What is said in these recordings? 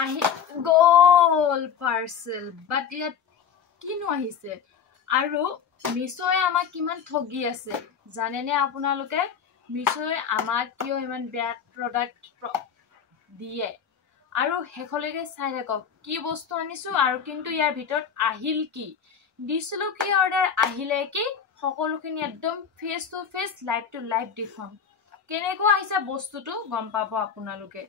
আহি গ'ল পাৰ্চেল বাট ইয়াত কিনো আহিছে আৰু মিছয়ে আমাক কিমান ঠগি আছে জানেনে আপোনালোকে মিছয়ে আমাক কিয় ইমান বেয়া প্ৰডাক্ট দিয়ে আৰু হেখলৈকে চাই থাকক কি বস্তু আনিছো আৰু কিন্তু ইয়াৰ ভিতৰত আহিল কি দিছিলো কি অৰ্ডাৰ আহিলে কি সকলোখিনি একদম face to face live two live দেখুৱাম কেনেকুৱা আহিছে বস্তুটো গম পাব আপোনালোকে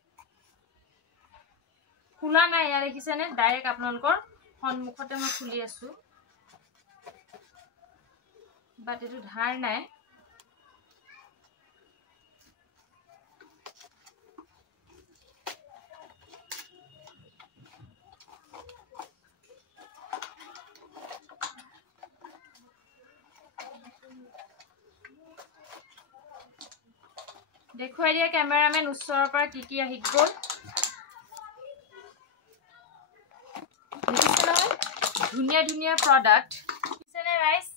খোলা নাই ইয়াৰ দেখিছেনে ডাইৰেক্ট আপোনালোকৰ সন্মুখতে মই খুলি আছো বাট এটো ধাৰ নাই দেখুৱাই দিয়া ক্যামেৰামেন উচ্চৰৰ পৰা কি আহি গ'ল ধুনিয়া ধুনিয়া প্ৰডাক্ট দিছেনে গাইস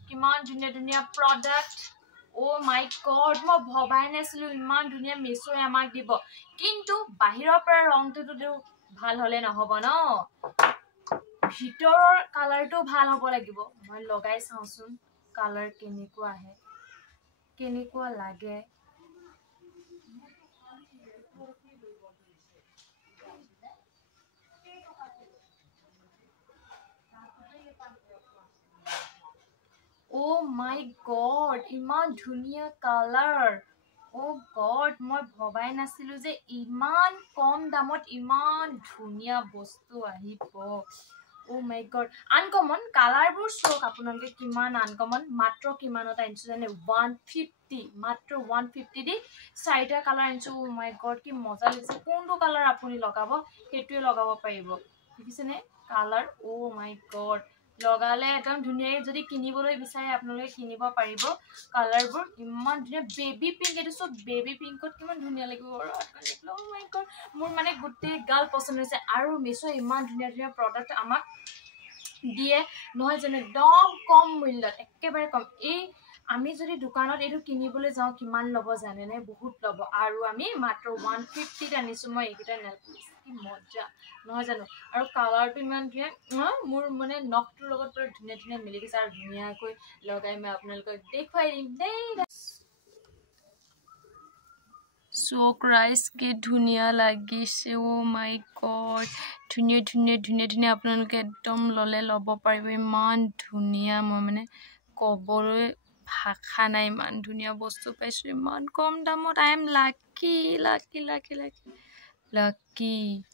কিমান ধুনিয়া প্ৰডাক্ট ও মাই গড মই ভবাই নাছিলো ইমান ধুনিয়া মিছয়ে আমাক দিব কিন্তু বাহিৰৰ পৰা ৰংটো ভাল হলে নহব ন ভিতৰৰ কালাৰটো ভাল হ'ব লাগিব মই লগাই চাওচোন কালাৰ কেনেকুৱা আহে কেনেকুৱা লাগে Oh my god ইমান ধুনিয়া কালাৰ Oh god মই ভবাই নাছিলো যে ইমান কম দামত ইমান ধুনিয়া বস্তু আহিব Oh my god আনকমন কালাৰবোৰ চক আপোনালোকে কিমান আনকমন মাত্ৰ কিমানত আনিছো জানে 150 মাত্ৰ 150 দি চাইটা কালাৰ আনিছো Oh my god কি মজা লাগিছে কোনটো কালাৰ আপুনি লগাব হেতুৱে লগাব পাৰিব দেখিছেনে কালাৰ Oh my god লগালে একদম ধুনিয়া যদি কিনিবলৈ বিচাৰে আপোনালোকে কিনিব পাৰিব কালাৰবোৰ ইমান ধুনিয়া বেবি পিংক এটো সব বেবি পিংকত কিমান ধুনিয়া লাগিব Oh my god মোৰ মানে গুটি গাল পছন্দ হৈছে আৰু মিছো ইমান ধুনিয়া প্ৰডাক্ট আমাক দিয়ে নহয় জানো একদম কম মূল্যত একেবাৰে কম এই আমি যদি দোকানত এটো কিনিবলৈ যাও কিমান লব জানে নে বহুত লব আৰু আমি মাত্ৰ 150 ত আনিছো মই এইটা নেল পলিশ কি মজা নহয় জানো আৰু কালাৰটো ইমান ধুনিয়া মোৰ মানে নখটোৰ লগত পুৰা ধুনিয়া মিলি গৈছে আৰু ধুনিয়াকৈ লগাই মই আপোনালোকক দেখুৱাই দিম দেই চক ৰাইস কি ধুনিয়া লাগিছে Oh my god ধুনিয়া আপোনালোকে একদম লব পাৰিব ইমান ধুনিয়া মই মানে কবলৈ ভাষা নাই ইমান ধুনিয়া বস্তু পাইছো ইমান কম দামত I am lucky